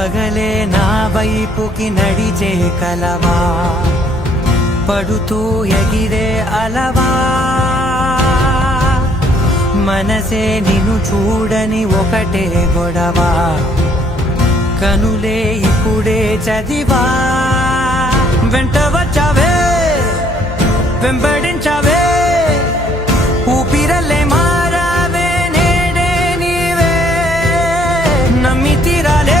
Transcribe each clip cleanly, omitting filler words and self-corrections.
పగలే నా వైపుకి నడిచే కలవా, పడుతూ ఎగిరే అలవా, మనసే నిన్ను చూడని ఒకటే గొడవ, కనులే ఇప్పుడే చదివా. వెంట వచ్చావే వెంబడించావే, ఊపిరల్లే మారావే నేడే నీవే, నమ్మి తీరాలే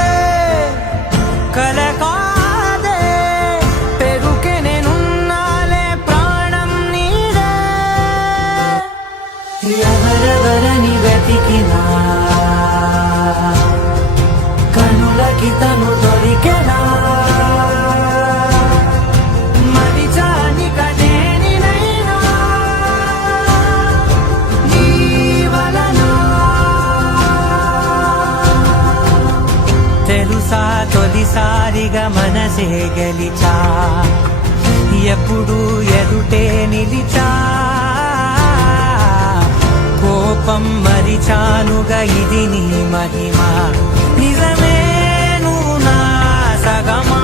కల కాదే, పెరుకే నేనున్నాలే ప్రాణం నీడే. ఎవరెవరని వెతికినా కనులకి తను దొరికెనా, తెలుసా తొలిసారిగా మనసే గెలిచా, ఎప్పుడు ఎదుటే నిలిచా, కోపం మరిచానుగా ఇది నీ మహిమ, నిజమే నువ్వు నా సగమా.